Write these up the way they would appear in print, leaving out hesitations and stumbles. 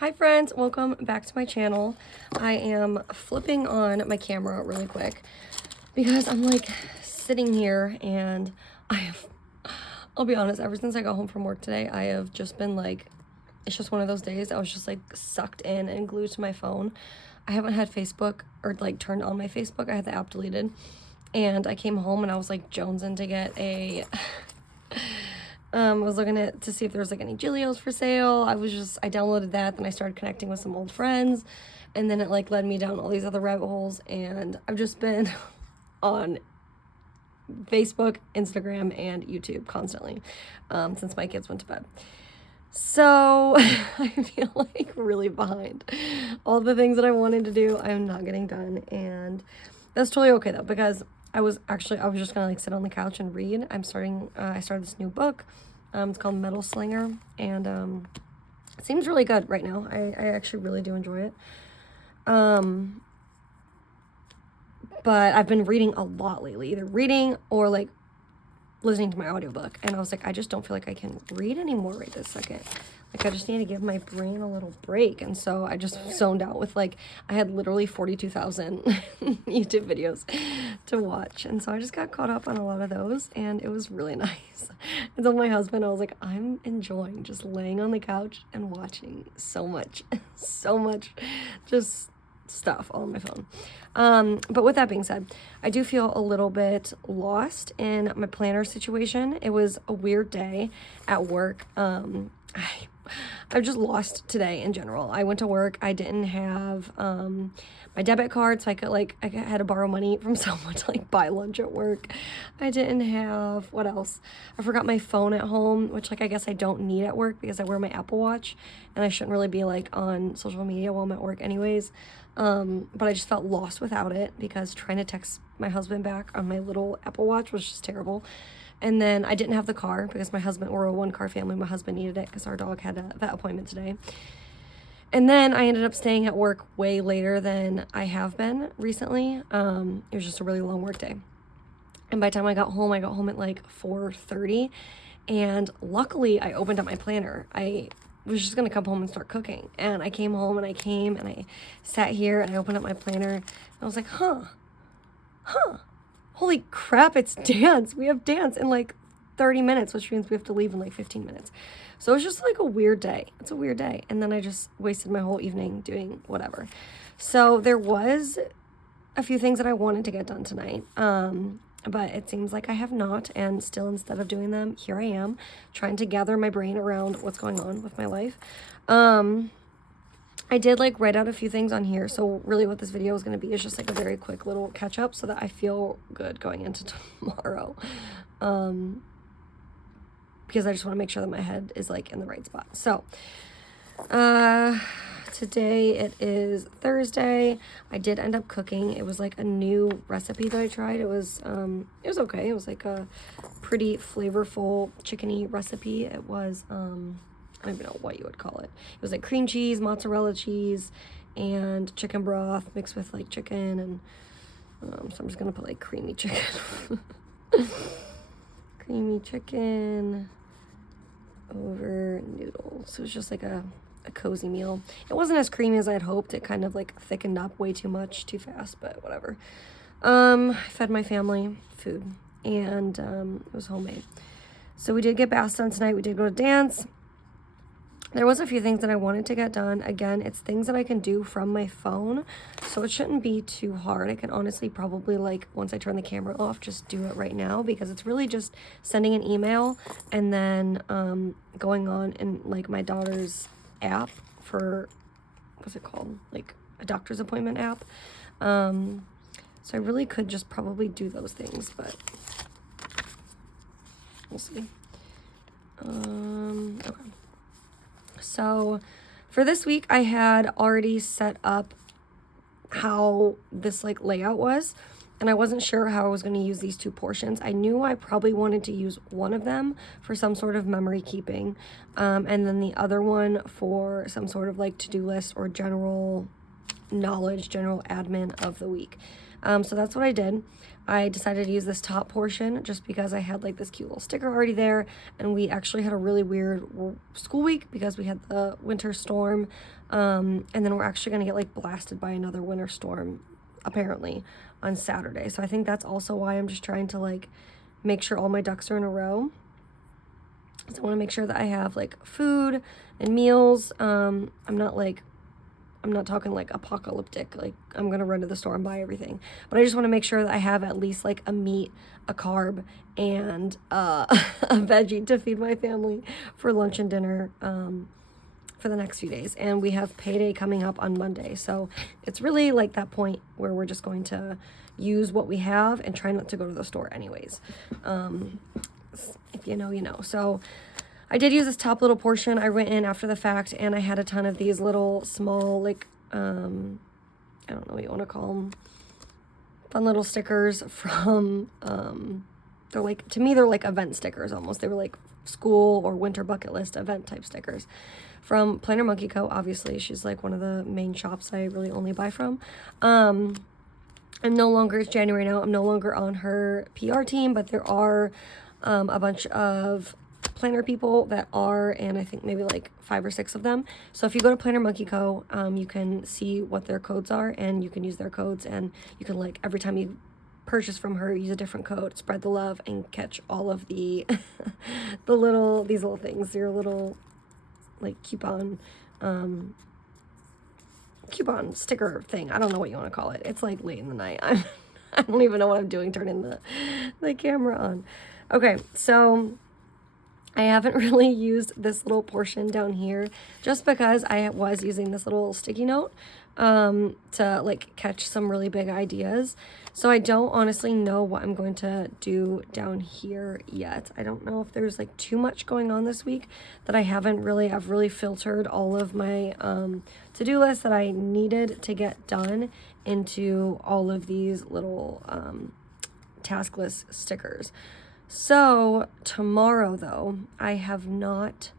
Hi friends, welcome back to my channel. I am flipping on my camera really quick because I'm like sitting here and I'll be honest, ever since I got home from work today, I have just been like, it's just one of those days I was just like sucked in and glued to my phone. I haven't had Facebook or like turned on my Facebook. I had the app deleted and I came home and I was like jonesing to get a I was looking to see if there was like any Gileos for sale. I downloaded that, then I started connecting with some old friends, and then it like led me down all these other rabbit holes, and I've just been on Facebook, Instagram, and YouTube constantly since my kids went to bed. So I feel like really behind. All the things that I wanted to do, I'm not getting done, and that's totally okay though, because I was just gonna like sit on the couch and read. I started this new book. It's called Metal Slinger, and it seems really good right now. I actually really do enjoy it. But I've been reading a lot lately, either reading or like listening to my audiobook, and I was like, I just don't feel like I can read anymore right this second. Like, I just need to give my brain a little break. And so I just zoned out with like, I had literally 42,000 YouTube videos to watch. And so I just got caught up on a lot of those, and it was really nice. And so my husband, I was like, I'm enjoying just laying on the couch and watching so much just stuff all on my phone. But with that being said, I do feel a little bit lost in my planner situation. It was a weird day at work. I'm just lost today in general. I went to work. I didn't have my debit card, so I had to borrow money from someone to like buy lunch at work. I didn't have, what else? I forgot my phone at home, which like I guess I don't need at work because I wear my Apple Watch and I shouldn't really be like on social media while I'm at work anyways. But I just felt lost without it because trying to text my husband back on my little Apple Watch was just terrible. And then I didn't have the car because we're a one-car family. My husband needed it because our dog had a vet appointment today. And then I ended up staying at work way later than I have been recently. It was just a really long work day. And by the time I got home at like 4:30. And luckily I opened up my planner. I was just gonna come home and start cooking. And I came home and I sat here and I opened up my planner and I was like, holy crap, it's dance. We have dance in like 30 minutes, which means we have to leave in like 15 minutes. So it's just like a weird day. It's a weird day. And then I just wasted my whole evening doing whatever. So there was a few things that I wanted to get done tonight. But it seems like I have not. And still, instead of doing them, here I am trying to gather my brain around what's going on with my life. I did like write out a few things on here. So really what this video is going to be is just like a very quick little catch up so that I feel good going into tomorrow. Because I just want to make sure that my head is like in the right spot. So, today it is Thursday. I did end up cooking. It was like a new recipe that I tried. It was okay. It was like a pretty flavorful chickeny recipe. It was, I don't even know what you would call it. It was like cream cheese, mozzarella cheese, and chicken broth mixed with like chicken. And so I'm just going to put like creamy chicken. Creamy chicken over noodles. So it's just like a cozy meal. It wasn't as creamy as I had hoped. It kind of like thickened up way too much, too fast, but whatever. I fed my family food, and it was homemade. So we did get baths done tonight. We did go to dance. There was a few things that I wanted to get done. Again, it's things that I can do from my phone, so it shouldn't be too hard. I can honestly probably, like, once I turn the camera off, just do it right now, because it's really just sending an email and then going on in, like, my daughter's app for, what's it called? Like, a doctor's appointment app. So I really could just probably do those things, but we'll see. Okay. So for this week, I had already set up how this like layout was, and I wasn't sure how I was going to use these two portions. I knew I probably wanted to use one of them for some sort of memory keeping, and then the other one for some sort of like to-do list or general knowledge, general admin of the week. So that's what I did. I decided to use this top portion just because I had like this cute little sticker already there, and we actually had a really weird school week because we had the winter storm, and then we're actually gonna get like blasted by another winter storm apparently on Saturday. So I think that's also why I'm just trying to like make sure all my ducks are in a row. So I want to make sure that I have like food and meals. I'm not talking like apocalyptic, like I'm gonna run to the store and buy everything, but I just want to make sure that I have at least like a meat, a carb, and a veggie to feed my family for lunch and dinner for the next few days. And we have payday coming up on Monday, so it's really like that point where we're just going to use what we have and try not to go to the store anyways. If you know, you know. So I did use this top little portion. I went in after the fact and I had a ton of these little small, like, I don't know what you want to call them, fun little stickers from, they're like, to me, they're like event stickers almost. They were like school or winter bucket list event type stickers from Planner Monkey Co. Obviously, she's like one of the main shops I really only buy from. I'm no longer, it's January now, I'm no longer on her PR team, but there are a bunch of planner people that are, and I think maybe like 5 or 6 of them. So if you go to Planner Monkey Co, you can see what their codes are and you can use their codes, and you can like every time you purchase from her, use a different code, spread the love, and catch all of the these little things, your little like coupon sticker thing. I don't know what you want to call it. It's like late in the night. I don't even know what I'm doing turning the camera on. Okay, so I haven't really used this little portion down here just because I was using this little sticky note to like catch some really big ideas. So I don't honestly know what I'm going to do down here yet. I don't know if there's like too much going on this week that I've really filtered all of my to-do lists that I needed to get done into all of these little task list stickers. So tomorrow though, I have not,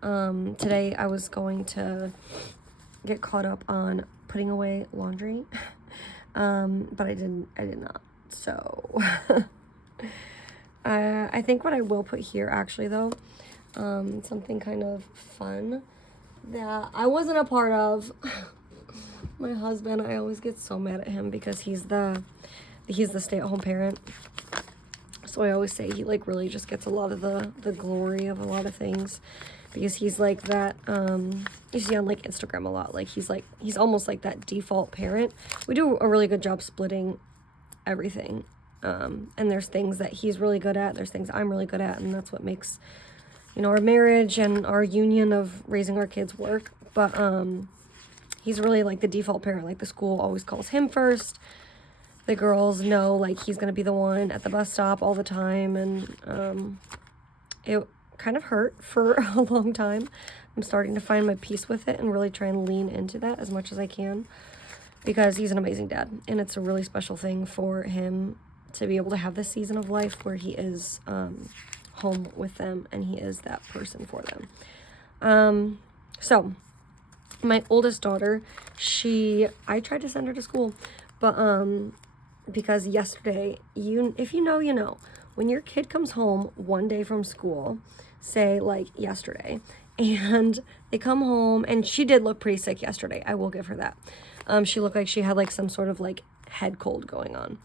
today I was going to get caught up on putting away laundry, but I did not. So I think what I will put here actually though, something kind of fun that I wasn't a part of. My husband, I always get so mad at him because he's the stay-at-home parent. So I always say he like really just gets a lot of the glory of a lot of things, because he's like that, you see on like Instagram a lot, like he's almost like that default parent. We do a really good job splitting everything, and there's things that he's really good at, there's things I'm really good at, and that's what makes, you know, our marriage and our union of raising our kids work. But he's really like the default parent, like the school always calls him first. The girls know like he's gonna be the one at the bus stop all the time, and it kind of hurt for a long time. I'm starting to find my peace with it and really try and lean into that as much as I can, because he's an amazing dad, and it's a really special thing for him to be able to have this season of life where he is home with them and he is that person for them. So my oldest daughter, I tried to send her to school, but because yesterday, if you know, you know, when your kid comes home one day from school, say like yesterday, and they come home, and she did look pretty sick yesterday, I will give her that. She looked like she had like some sort of like head cold going on.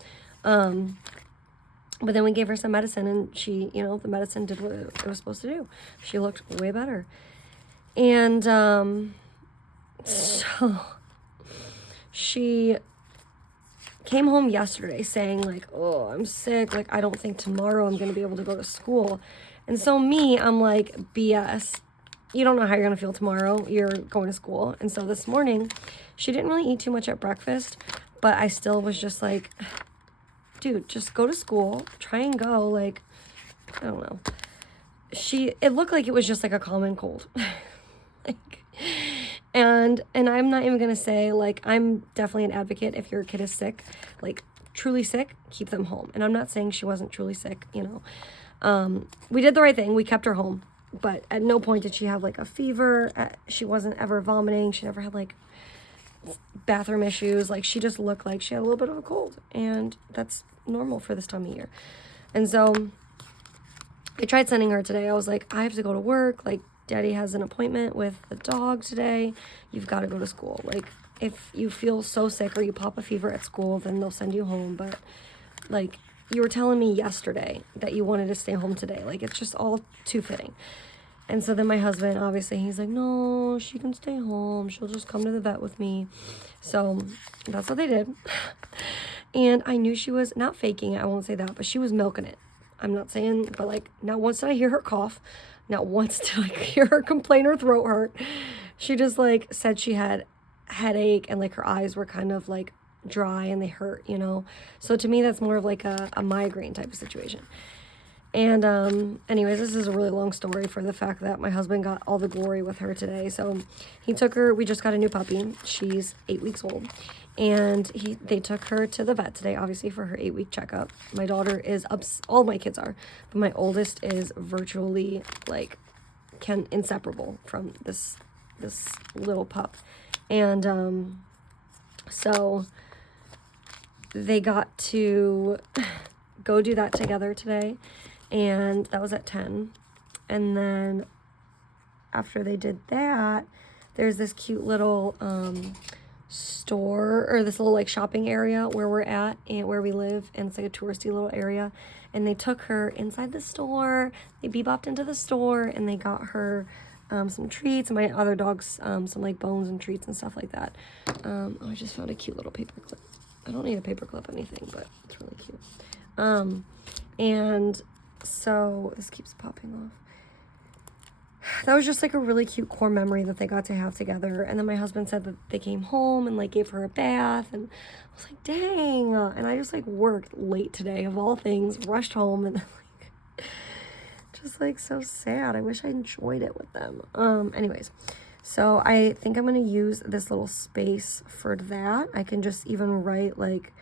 But then we gave her some medicine, and she, you know, the medicine did what it was supposed to do. She looked way better. And so she came home yesterday saying like, oh, I'm sick, like I don't think tomorrow I'm gonna be able to go to school. And so I'm like, BS, you don't know how you're gonna feel tomorrow, you're going to school. And so this morning she didn't really eat too much at breakfast, but I still was just like, dude, just go to school, try and go. Like, I don't know, it looked like it was just like a common cold. Like, and I'm not even gonna say, like, I'm definitely an advocate if your kid is sick, like truly sick, keep them home. And I'm not saying she wasn't truly sick, you know. We did the right thing, we kept her home, but at no point did she have like a fever. She wasn't ever vomiting, she never had like bathroom issues. Like, she just looked like she had a little bit of a cold, and that's normal for this time of year. And so I tried sending her today. I was like, I have to go to work. Like, Daddy has an appointment with the dog today. You've got to go to school. Like, if you feel so sick or you pop a fever at school, then they'll send you home. But, like, you were telling me yesterday that you wanted to stay home today. Like, it's just all too fitting. And so then my husband, obviously, he's like, no, she can stay home. She'll just come to the vet with me. So that's what they did. And I knew she was not faking it. I won't say that, but she was milking it. I'm not saying, but like, not once did I hear her cough. Not once did I hear her complain her throat hurt. She just like said she had headache and like her eyes were kind of like dry and they hurt, you know? So to me, that's more of like a migraine type of situation. And anyways, this is a really long story for the fact that my husband got all the glory with her today. So he took her, we just got a new puppy. She's 8 weeks old. And they took her to the vet today, obviously, for her 8-week checkup. My daughter is, all my kids are, but my oldest is virtually, like, inseparable from this little pup. And so they got to go do that together today. And that was at 10. And then after they did that, there's this cute little store, or this little like shopping area where we're at and where we live, and it's like a touristy little area. And they took her inside the store. They bebopped into the store and they got her some treats, and my other dogs some like bones and treats and stuff like that. Oh, I just found a cute little paper clip. I don't need a paper clip or anything, but it's really cute. And so this keeps popping off. That was just like a really cute core memory that they got to have together. And then my husband said that they came home and like gave her a bath, and I was like, dang. And I just like worked late today, of all things, rushed home, and like just like so sad. I wish I enjoyed it with them. Anyways, so I think I'm gonna use this little space for that. I can just even write like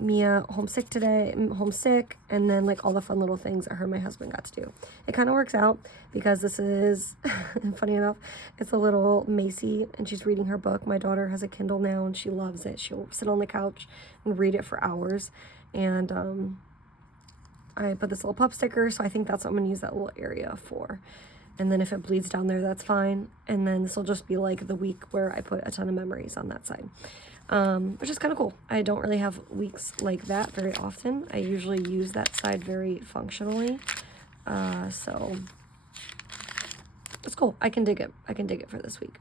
Mia homesick today, homesick, and then like all the fun little things that her and my husband got to do. It kind of works out because this is funny enough, it's a little Macy and she's reading her book. My daughter has a Kindle now and she loves it. She'll sit on the couch and read it for hours. And I put this little pup sticker, so I think that's what I'm gonna use that little area for. And then if it bleeds down there, that's fine. And then this will just be like the week where I put a ton of memories on that side. Which is kind of cool. I don't really have weeks like that very often. I usually use that side very functionally. So it's cool. I can dig it. I can dig it for this week.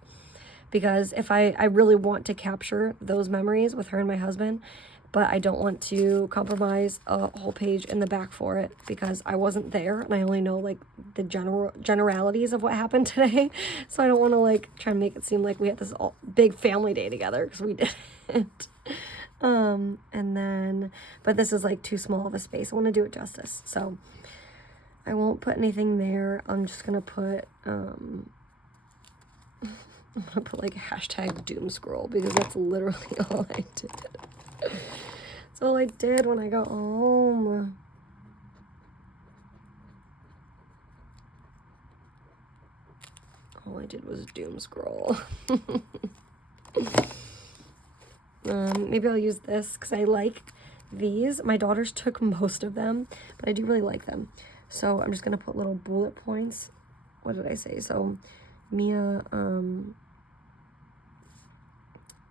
Because if I really want to capture those memories with her and my husband, but I don't want to compromise a whole page in the back for it because I wasn't there and I only know like the generalities of what happened today. So I don't want to like try and make it seem like we had this all big family day together, because we didn't. And then, but this is like too small of a space. I want to do it justice. So I won't put anything there. I'm just going to put, I'm going to put like hashtag doom scroll, because that's literally all I did. That's all I did when I got home. All I did was doom scroll. Maybe I'll use this because I like these. My daughters took most of them, but I do really like them. So I'm just going to put little bullet points. What did I say? So Mia,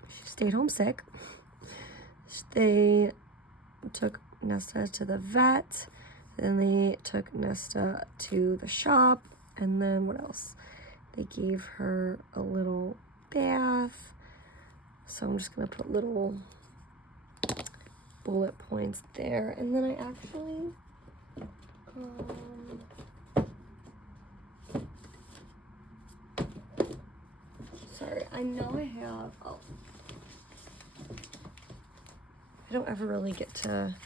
she stayed home sick. They took Nesta to the vet, then they took Nesta to the shop, and then what else? They gave her a little bath. So I'm just going to put little bullet points there. And then I actually, sorry, I know I have, I don't ever really get to,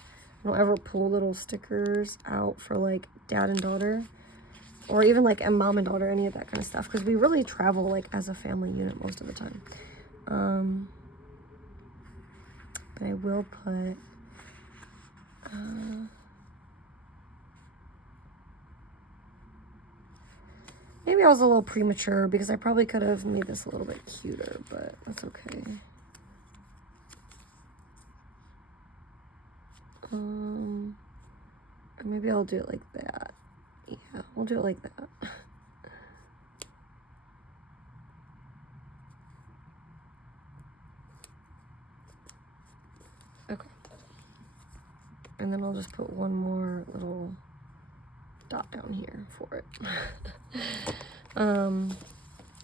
I don't ever pull little stickers out for like dad and daughter, or even like a mom and daughter, any of that kind of stuff, because we really travel like as a family unit most of the time. But I will put, maybe I was a little premature because I probably could have made this a little bit cuter, but that's okay. Or maybe I'll do it like that. Yeah, we'll do it like that. Okay. And then I'll just put one more little dot down here for it. Okay.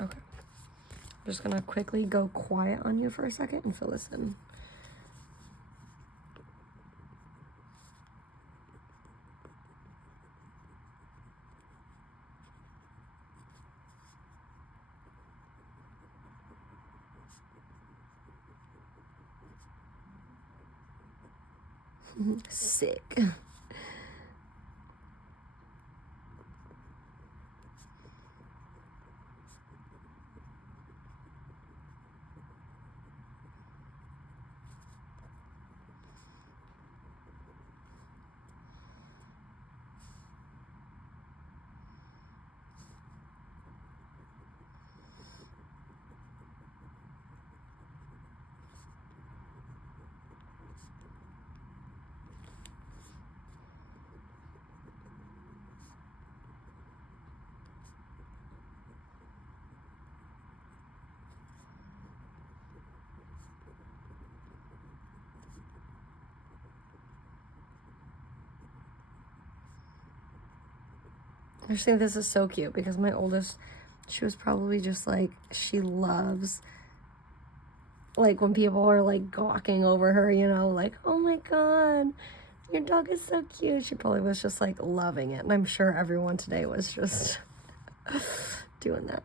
I'm just gonna quickly go quiet on you for a second and fill this in. Sick. I just think this is so cute because my oldest, she was probably just like, she loves, like, when people are, like, gawking over her, you know, like, oh my God, your dog is so cute. She probably was just, like, loving it. And I'm sure everyone today was just doing that.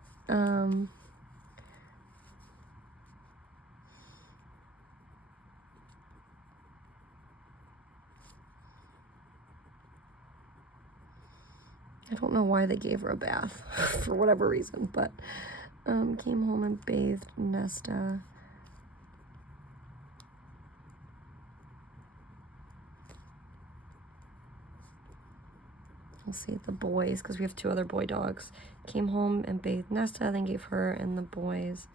I don't know why they gave her a bath for whatever reason, but came home and bathed Nesta. We'll see the boys, because we have 2 other boy dogs. Came home and bathed Nesta, then gave her and the boys.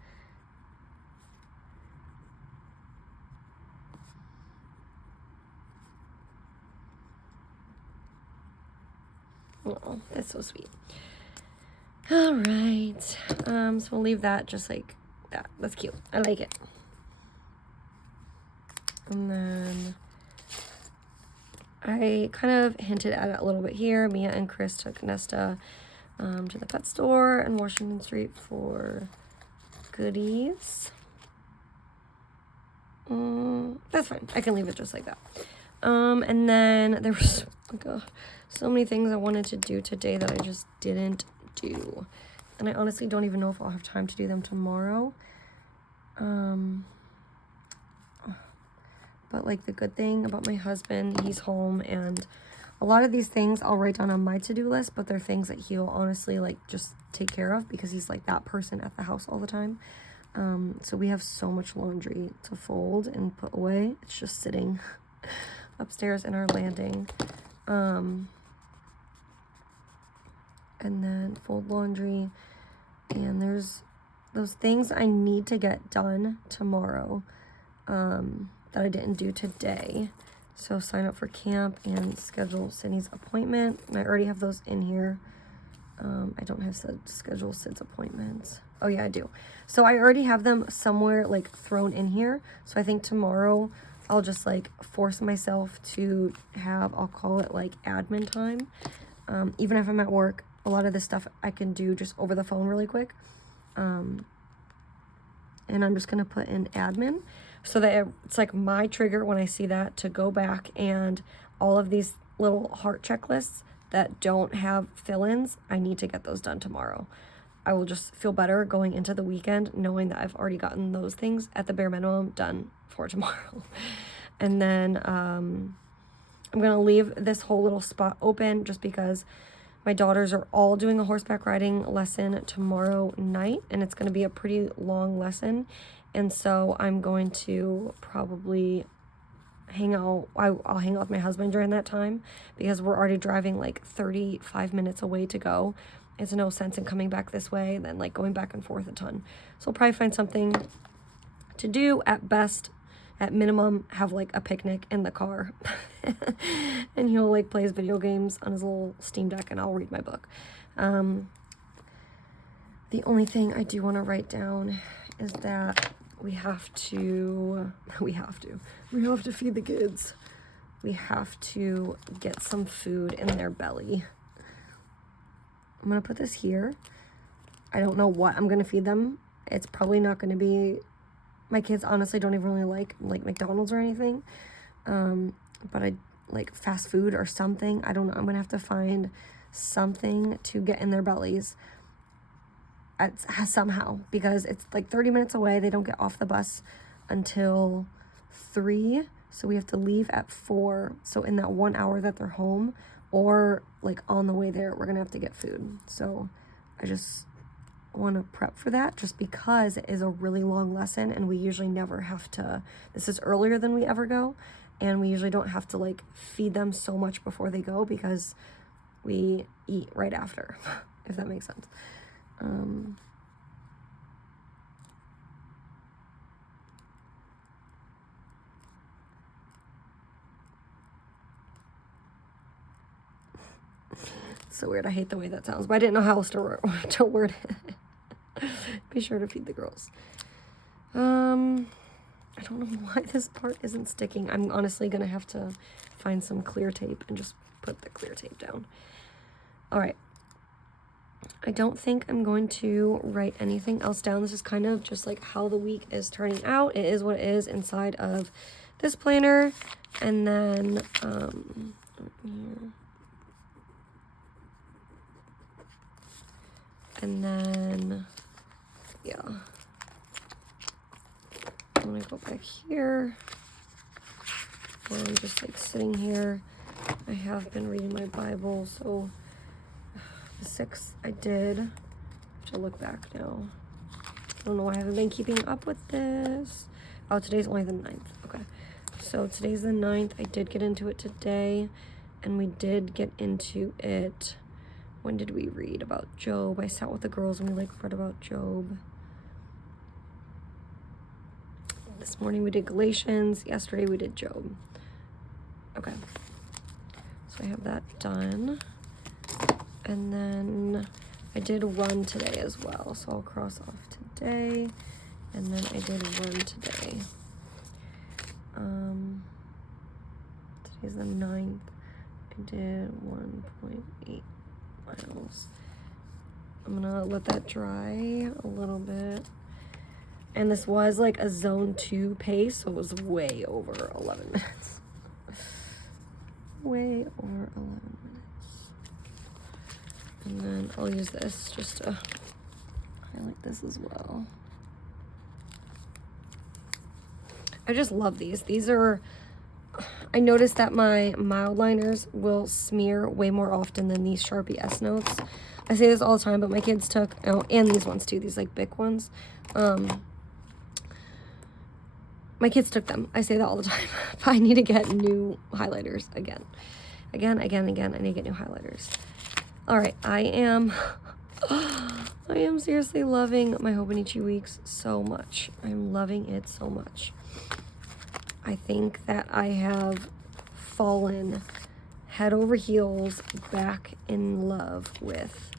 Oh, that's so sweet. All right. So we'll leave that just like that. That's cute. I like it. And then I kind of hinted at it a little bit here. Mia and Chris took Nesta to the pet store in Washington Street for goodies. That's fine. I can leave it just like that. And then there was so many things I wanted to do today that I just didn't do. And I honestly don't even know if I'll have time to do them tomorrow. But like the good thing about my husband, he's home, and a lot of these things I'll write down on my to-do list, but they're things that he'll honestly like just take care of because he's like that person at the house all the time. So we have so much laundry to fold and put away. It's just sitting upstairs in our landing. And then fold laundry, and there's those things I need to get done tomorrow that I didn't do today. So sign up for camp and schedule Sydney's appointment, and I already have those in here. I don't have schedule Sid's appointments. Oh yeah, I do. So I already have them somewhere like thrown in here. So I think tomorrow I'll just like force myself to have, I'll call it like admin time. Even if I'm at work, a lot of this stuff I can do just over the phone really quick. And I'm just going to put in admin so that it's like my trigger when I see that to go back, and all of these little heart checklists that don't have fill-ins, I need to get those done tomorrow. I will just feel better going into the weekend knowing that I've already gotten those things at the bare minimum done for tomorrow. And then I'm going to leave this whole little spot open just because my daughters are all doing a horseback riding lesson tomorrow night, and it's going to be a pretty long lesson. And so I'm going to probably hang out. I'll hang out with my husband during that time because we're already driving like 35 minutes away to go. It's no sense in coming back this way and then like going back and forth a ton. So I'll probably find something to do at best. at minimum have like a picnic in the car. And he'll like play his video games on his little Steam Deck and I'll read my book. The only thing I do want to write down is that we have to feed the kids. We have to get some food in their belly. I'm gonna put this here. I don't know what I'm gonna feed them. It's probably not gonna be, my kids honestly don't even really like McDonald's or anything. But I like fast food or something. I don't know. I'm gonna have to find something to get in their bellies somehow, because it's like 30 minutes away. They don't get off the bus until 3, so we have to leave at 4. So in that 1 hour that they're home, or like on the way there, we're gonna have to get food. So I just want to prep for that, just because it is a really long lesson and we usually never have to, this is earlier than we ever go, and we usually don't have to like feed them so much before they go because we eat right after, if that makes sense. It's so weird. I hate the way that sounds, but I didn't know how else to word it. Be sure to feed the girls. I don't know why this part isn't sticking. I'm honestly gonna have to find some clear tape and just put the clear tape down. All right. I don't think I'm going to write anything else down. This is kind of just like how the week is turning out. It is what it is inside of this planner. And then, yeah. I'm gonna go back here. Where I'm just like sitting here. I have been reading my Bible, so the 6th I did. I have to look back now. I don't know why I haven't been keeping up with this. Oh, today's only the 9th. Okay. So today's the 9th. I did get into it today, and we did get into it. When did we read about Job? I sat with the girls and we like read about Job. This morning we did Galatians. Yesterday we did Job. Okay. So I have that done. And then I did run today as well. So I'll cross off today. And then I did run today. Today's the 9th. I did 1.8 miles. I'm gonna let that dry a little bit. And this was like a zone 2 pace, so it was way over 11 minutes. Way over 11 minutes. And then I'll use this just to highlight this as well. I just love these. These are, I noticed that my mild liners will smear way more often than these Sharpie S Notes. I say this all the time, but my kids took, oh, and these ones too, these like big ones. My kids took them. I say that all the time. But I need to get new highlighters again. Again. I need to get new highlighters. All right, I am seriously loving my Hobonichi weeks so much. I'm loving it so much. I think that I have fallen head over heels back in love with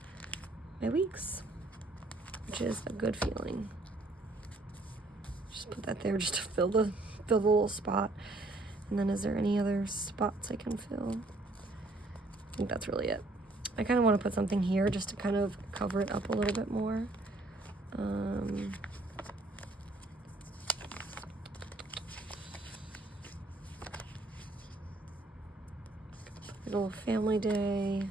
my weeks, which is a good feeling. Just put that there just to fill the little spot. And then is there any other spots I can fill? I think that's really it. I kind of want to put something here just to kind of cover it up a little bit more. Little family day,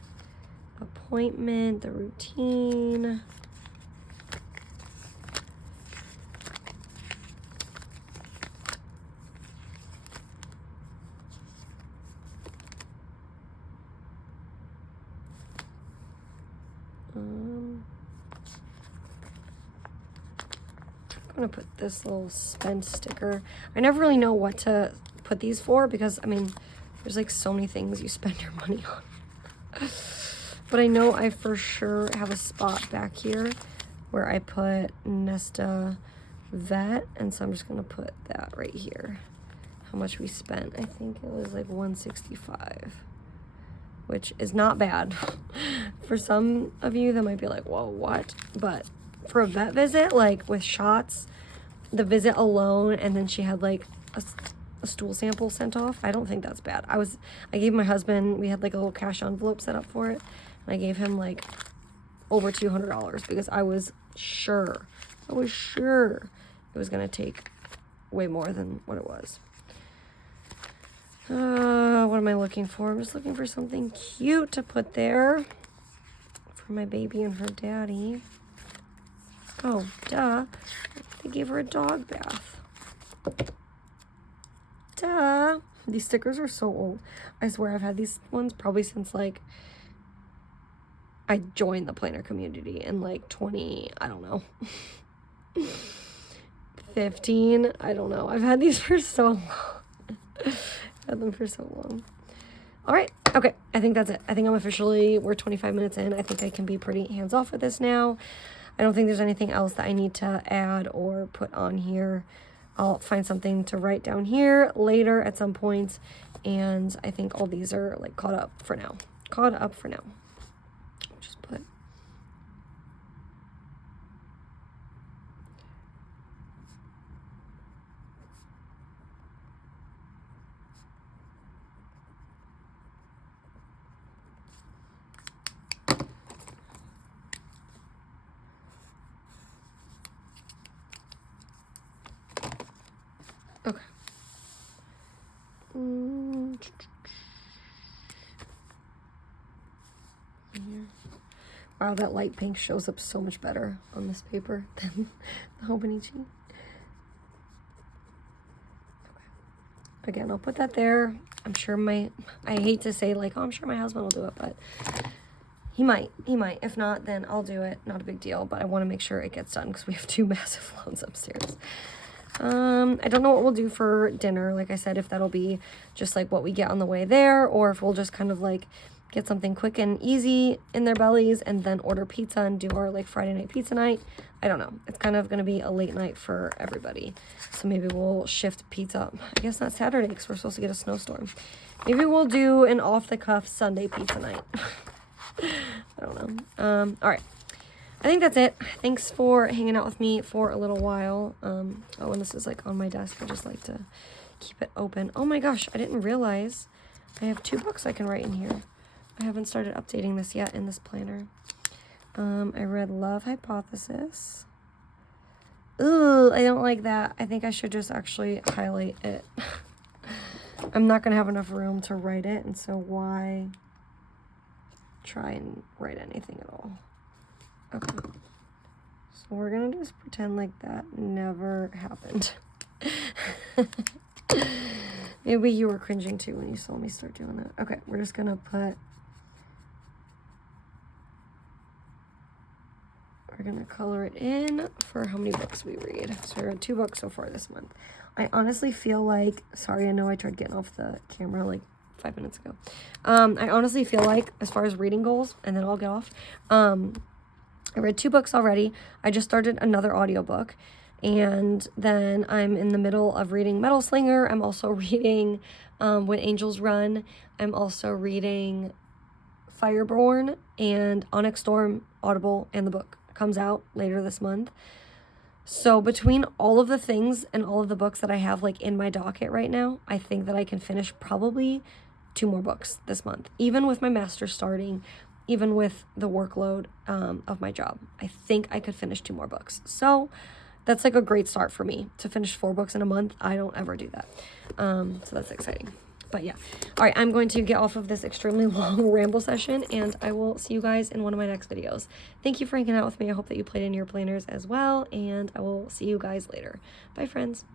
appointment, the routine. I'm gonna put this little spend sticker. I never really know what to put these for because, I mean, there's like so many things you spend your money on. But I know I for sure have a spot back here where I put Nesta Vet, and so I'm just gonna put that right here. how much we spent. I think it was like $165, which is not bad. For some of you, that might be like, whoa, what? But for a vet visit, like with shots, the visit alone, and then she had like a stool sample sent off, I don't think that's bad. I gave my husband, we had like a little cash envelope set up for it, and I gave him like over $200 because I was sure it was gonna take way more than what it was. What am I looking for? I'm just looking for something cute to put there for my baby and her daddy. Oh, duh. They gave her a dog bath. Duh. These stickers are so old. I swear I've had these ones probably since like I joined the planner community in like 20, I don't know. 15, I don't know. I've had these for so long. Had them for so long. All right. Okay. I think that's it. I think we're 25 minutes in. I think I can be pretty hands off with this now. I don't think there's anything else that I need to add or put on here. I'll find something to write down here later at some point. And I think all these are like caught up for now. Just put. Okay. Wow, that light pink shows up so much better on this paper than the Hobonichi. Okay. Again, I'll put that there. I'm sure I hate to say like, oh, I'm sure my husband will do it, but he might. If not, then I'll do it. Not a big deal, but I want to make sure it gets done because we have 2 massive loads upstairs. I don't know what we'll do for dinner. Like I said, if that'll be just like what we get on the way there, or if we'll just kind of like get something quick and easy in their bellies and then order pizza and do our like Friday night pizza night. I don't know. It's kind of going to be a late night for everybody. So maybe we'll shift pizza. I guess not Saturday because we're supposed to get a snowstorm. Maybe we'll do an off-the-cuff Sunday pizza night. I don't know. All right. I think that's it. Thanks for hanging out with me for a little while. Oh, and this is like on my desk. I just like to keep it open. Oh my gosh, I didn't realize I have 2 books I can write in here. I haven't started updating this yet in this planner. I read Love Hypothesis. Ooh, I don't like that. I think I should just actually highlight it. I'm not going to have enough room to write it, and so why try and write anything at all? Okay. So we're going to just pretend like that never happened. Maybe you were cringing too when you saw me start doing that. Okay, we're just going to put... We're going to color it in for how many books we read. So we read 2 books so far this month. I honestly feel like... Sorry, I know I tried getting off the camera like 5 minutes ago. I honestly feel like, as far as reading goals, and then I'll get off... I read 2 books already. I just started another audiobook. And then I'm in the middle of reading Metal Slinger. I'm also reading When Angels Run. I'm also reading Fireborn and Onyx Storm Audible, and the book comes out later this month. So between all of the things and all of the books that I have like in my docket right now, I think that I can finish probably 2 more books this month, even with my master's starting. Even with the workload of my job, I think I could finish 2 more books. So that's like a great start for me to finish 4 books in a month. I don't ever do that. So that's exciting. But yeah. All right, I'm going to get off of this extremely long ramble session, and I will see you guys in one of my next videos. Thank you for hanging out with me. I hope that you played in your planners as well, and I will see you guys later. Bye, friends.